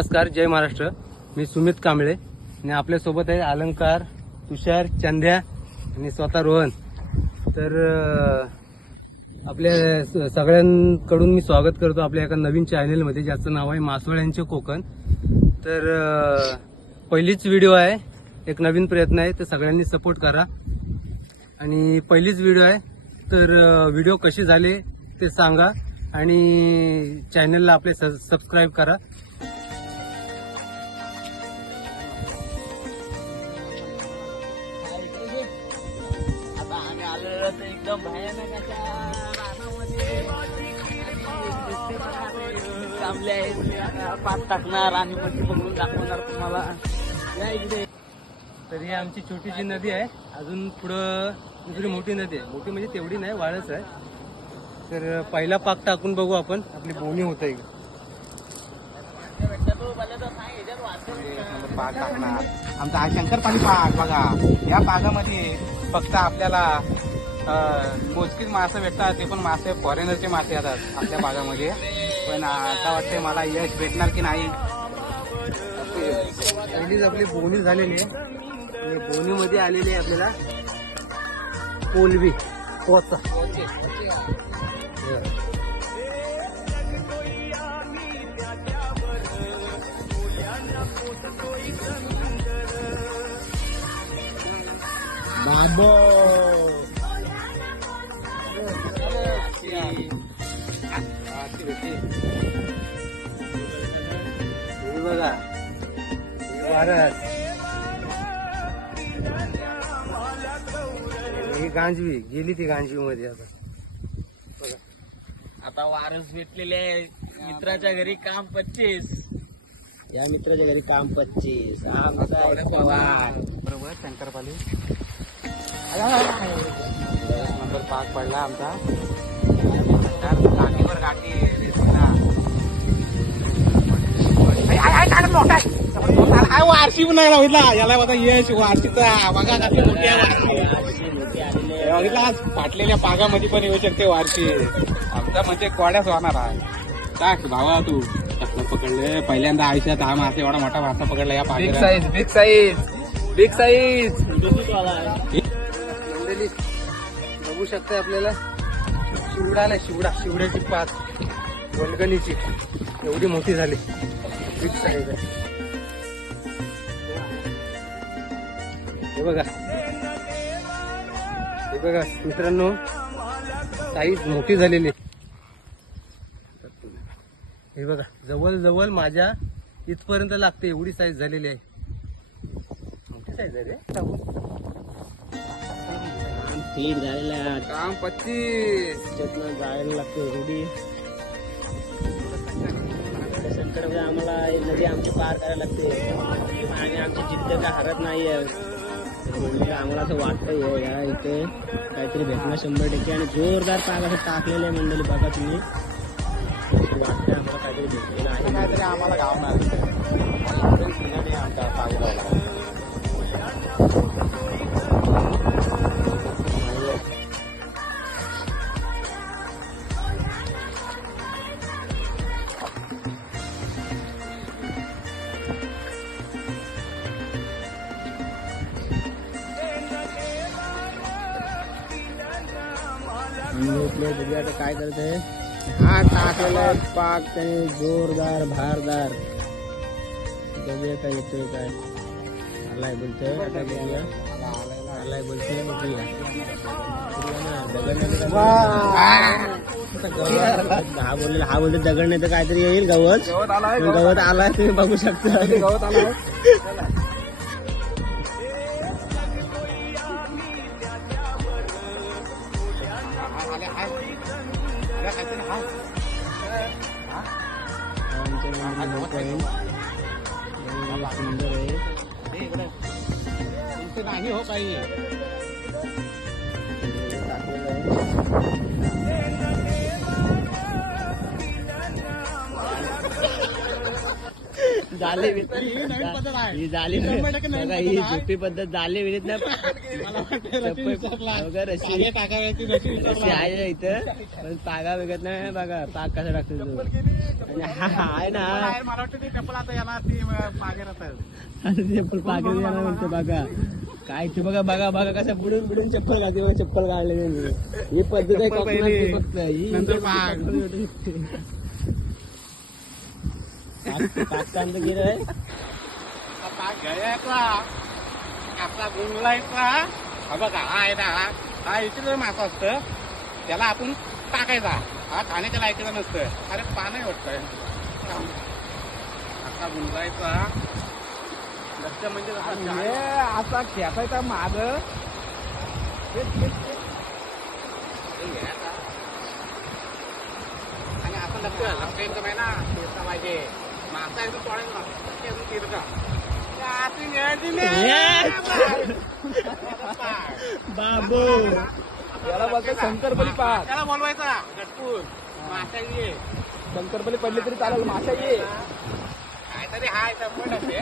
नमस्कार, जय महाराष्ट्र. मी सुमित कांबळे आणि आपल्यासोबत आहे अलंकार, तुषार, चंद्या आणि स्वतः रोहन. तर आपल्या सगळ्यांकडून मी स्वागत करतो आपल्या एका नवीन चॅनलमध्ये ज्याचं नाव आहे मासवड्यांचे कोकण. तर पहिलीच व्हिडिओ आहे, एक नवीन प्रयत्न आहे, तर सगळ्यांनी सपोर्ट करा. आणि पहिलीच व्हिडिओ आहे, तर व्हिडिओ कसे झाले ते सांगा आणि चॅनलला आपले सबस्क्राईब करा. आता आम्ही आलेलो तर एकदम भयानक अशा रानामध्ये थांबले आहेत. पाच टाकणार आणि मच्छी पकडून दाखवणार तुम्हाला. या इकडे. तर ही आमची छोटीशी नदी आहे. अजून पुढं दुसरी मोठी नदी आहे. मोठी म्हणजे तेवढी नाही, वाळच आहे. तर पहिला पाक टाकून बघू आपण. आपली बोनी होत आहे. पाक टाकणार आमचा हा शंकरपाळी पाक बघा. या पाकामध्ये फक्त आपल्याला मोजकीच मासे भेटतात, ते पण मासे फॉरेनरचे मासे येतात आपल्या भागामध्ये. पण आता वाटते मला यश भेटणार की नाही. पहिलीच आपली बोनी झालेली आहे. बोनीमध्ये आलेली आहे आपल्याला कोलबी, पोचा. बाबो बघा वारस, ही गांजवी गेली, ती गांजवी मध्ये. आता बघा, आता वारस भेटलेले आहे. मित्राच्या घरी काम 25. या मित्राच्या घरी काम 25. बरोबर शंकरपाळी नंबर पाक पडला आमचा. गाठीवर गाठी वारशी पण नाही बघितला. याला बघा यश वारशीचा बघा गाठी मोठी आहे. बघितला आज फाटलेल्या पागामध्ये पण येऊ शकते वारशी. आमचा म्हणजे कोड्याच होणार आहे. टाक भावा तू पकडले पहिल्यांदा आयुष्यात. हा मासे एवढा मोठा मासा पकडला या बिग पागाला. Size, big size, big size. मंडळी बघू शकता आपल्याला शिवडा नाही, शिवड्याची पात वलगणीची एवढी मोठी झाली. बिग साईज आहे. हे बघा, हे बघा मित्रांनो, साईज मोठी झालेली. हे बघा, जवळ जवळ माझ्या इथपर्यंत लागते एवढी साईज झालेली आहे. मोठी साईज आहे रे. फीड झालेला आहे. काम 25 त्यातनं जायला लागते रुडी. शंकर आम्हाला नदी आमची पार करायला लागते आणि आमची जिद्द काय हरत नाहीये. म्हणजे आम्हाला असं वाटतंय या इथे काहीतरी भेटणार 100%. आणि जोरदार पाग असं टाकलेलं आहे मंडळी. बघा तुम्ही, वाटतंय आम्हाला काहीतरी भेटलेलं आहे. काहीतरी आम्हाला गावणार आमचा पाग. बघूया आता काय करतंय. हा टाकलेला आहे पाक त्याने जोरदार भारदार. बघूया काय येतोय. काय आलाय बोलतोय. आता बघूया आलाय बोलतोय. बघूया हा बोललेला. हा बोलतो दगड नाही तर काहीतरी येईल. गवत गवत आलाय, तुम्ही बघू शकता. गवत आला. सुंदर आहे. तुमचं नाही हो काही. झाले ही नवीन पद्धत आहे. ही झाली 100% नवीन बघा, पद्धत ही आहे. झोपी पद्धत झाली विनीत ना मला वाटतं रशी विचारला. बघा रशी पागे टाकाव्याची रशी रशी विचारला. आहे इथं पण पागा बघत नाही बघा पाग कसा टाकतो तो आणि हा आहे ना मला वाटतं ते चप्पल आता याला ती पागे राहतात. आणि चप्पल पाकळी देणार म्हणतो बघा काय ते बघा बघा बघा कसं बुडून बुडून चप्पल घालते बघा, चप्पल काढले त्यांनी. ही पद्धत आहे चप्पल कोकणातली पहिली, फक्त ही नंतर पाग. पाकिस्तान तर गेलं आहे हा पाग घ्यायचा आपला गुंगलायचा. हा बघा हा आहे ना हा इथे मासा असतं त्याला आपण टाकायचा. हा खाण्याच्या लायकीचा नसतं. अरे पानं वाटतंय असा गुंगलायचा. लक्ष म्हणजे असा खेचायचा माग आणि असं लक्ष येतं नाही ना खेचता पाहिजे. मासा एकदम पडेल ना बाबू त्याला बोलतो शंकरपली पाक. त्याला बोलवायचा गटपूर मासा ये. शंकरपली पडली तरी चालेल मासा ये. काहीतरी हाय सपोर्ट असते.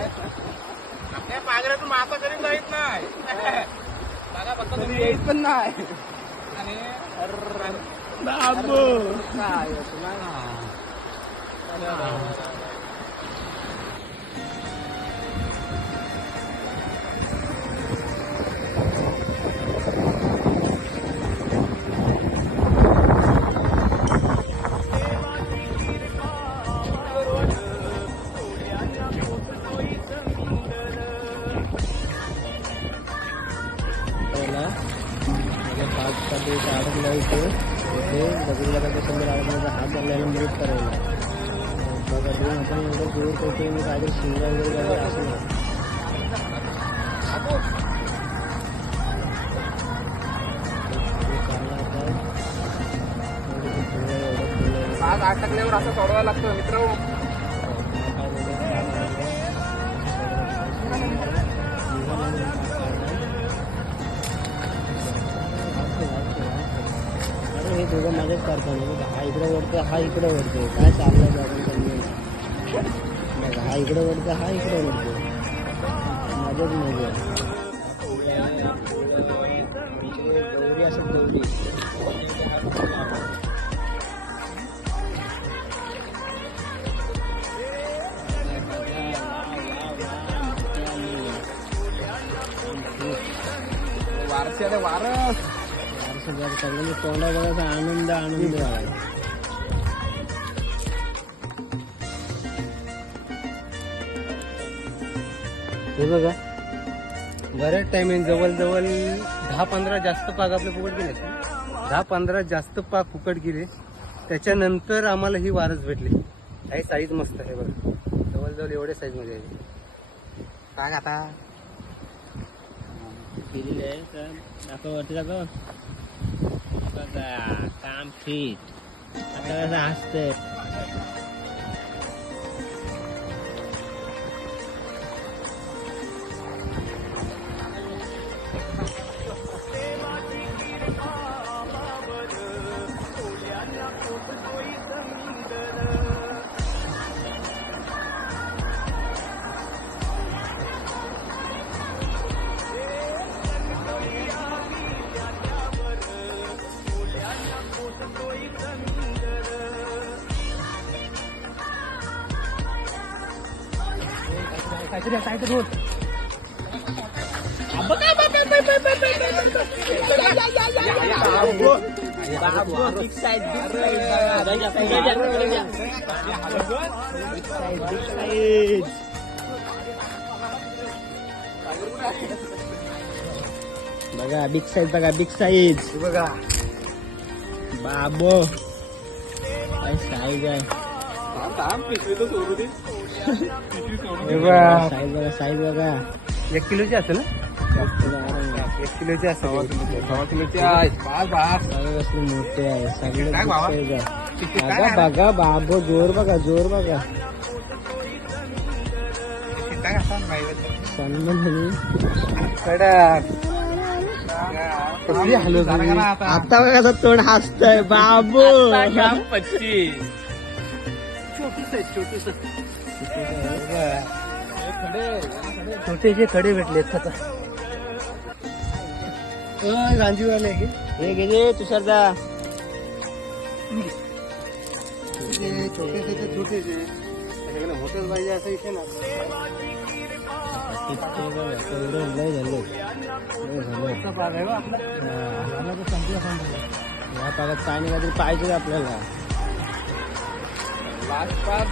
आपल्या पागऱ्यातून मासा कधी जाईत नाही. बघा फक्त तुम्ही येत पण नाही. आणि बाबू काय अडकला इथे बघितला का समोर अडकला हात धरल्याला मदत करायला बघा दोन हाताने एवढं जोर करतोय मी काहीतरी शिंगा वगैरे करायला असं नाही. पाग अटकल्यावर असं सोडवायला लागतं मित्र. हे दोघं माझ्याच करताना हा इकडे वरतो हा इकडे वरतो काय चाललंय बघा हा इकडे वरतो हा इकडे वरतो माझ्याच मजा गौरी असं गौरी वारस वारस सगळ्यांनी तोंडा बघायचा आनंद आनंद आहे. हे बघा बऱ्याच टाइम जवळजवळ 10-15 जास्त पाक आपले फुकट गेले. 10-15 जास्त पाक फुकट गेले. त्याच्यानंतर आम्हाला ही वारस भेटली. काही साईज मस्त आहे बघा. जवळजवळ एवढे साईज मध्ये आहे. काय आता केलेली आहे तर दाखव वरती दाखव बघा काम फिट आता कसं हसतंय. काहीतरी होत. बघा बिग साईज बघा बिग साईज बघा बाबो काय साईज आहे. पिशवी तर सोडू दे. साईज बघा साईज बघा 1 किलोची असेल ना. 1 किलोची असेल. 6 किलोची आहे. पाच बघा कसले मोठे आहे सगळे काय big भावा? size आहे. किती बघा काय बघा बाबो जोर बघा जोर बघा सन्मान कडक कसली हलवत होती. आता बघा कसं तोंड हसतंय बाबू पच्चीस छोटी साईज छोटी साईज. छोटेसे खडे भेटले आता. गांधीवाले हे घे तुषारदा. छोटेसे छोटेसे मोठेच पाहिजे असं विषय ना. लय झालं. पाग आहे आपला. या पागात काय नाही काहीतरी पाहिजे आपल्याला. लास्ट पास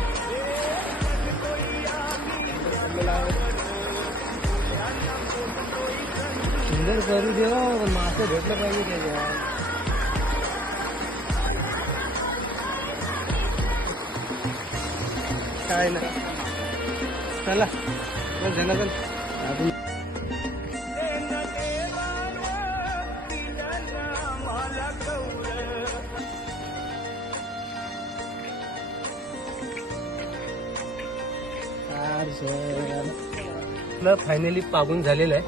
सुंदर करू दे पण मासे भेटलं पाहिजे त्याच्यात. काय नाही चला जनगण. आपलं फायनली पागून झालेलं आहे.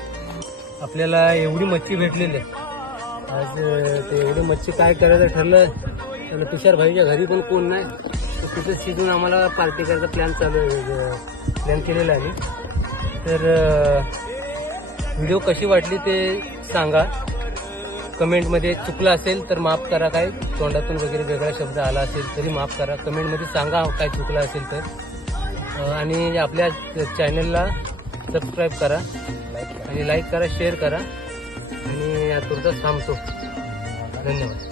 आपल्याला एवढी मच्छी भेटलेली आहे आज. ते एवढी मच्छी काय करायचं ठरलं तर तुषार भाईच्या घरी पण कोण नाही, तर तिथं शिजून आम्हाला पार्टी करायचा प्लॅन केलेला आहे. तर व्हिडिओ कशी वाटली ते सांगा कमेंटमध्ये. चुकलं असेल तर माफ करा, काय तोंडातून वगैरे वेगळा शब्द आला असेल तरी माफ करा. कमेंटमध्ये सांगा काय चुकलं असेल तर. आणि आपल्या चॅनलला सबस्क्राईब करा आणि लाईक करा, शेअर करा. आणि या तुर्तास थांबतो. धन्यवाद.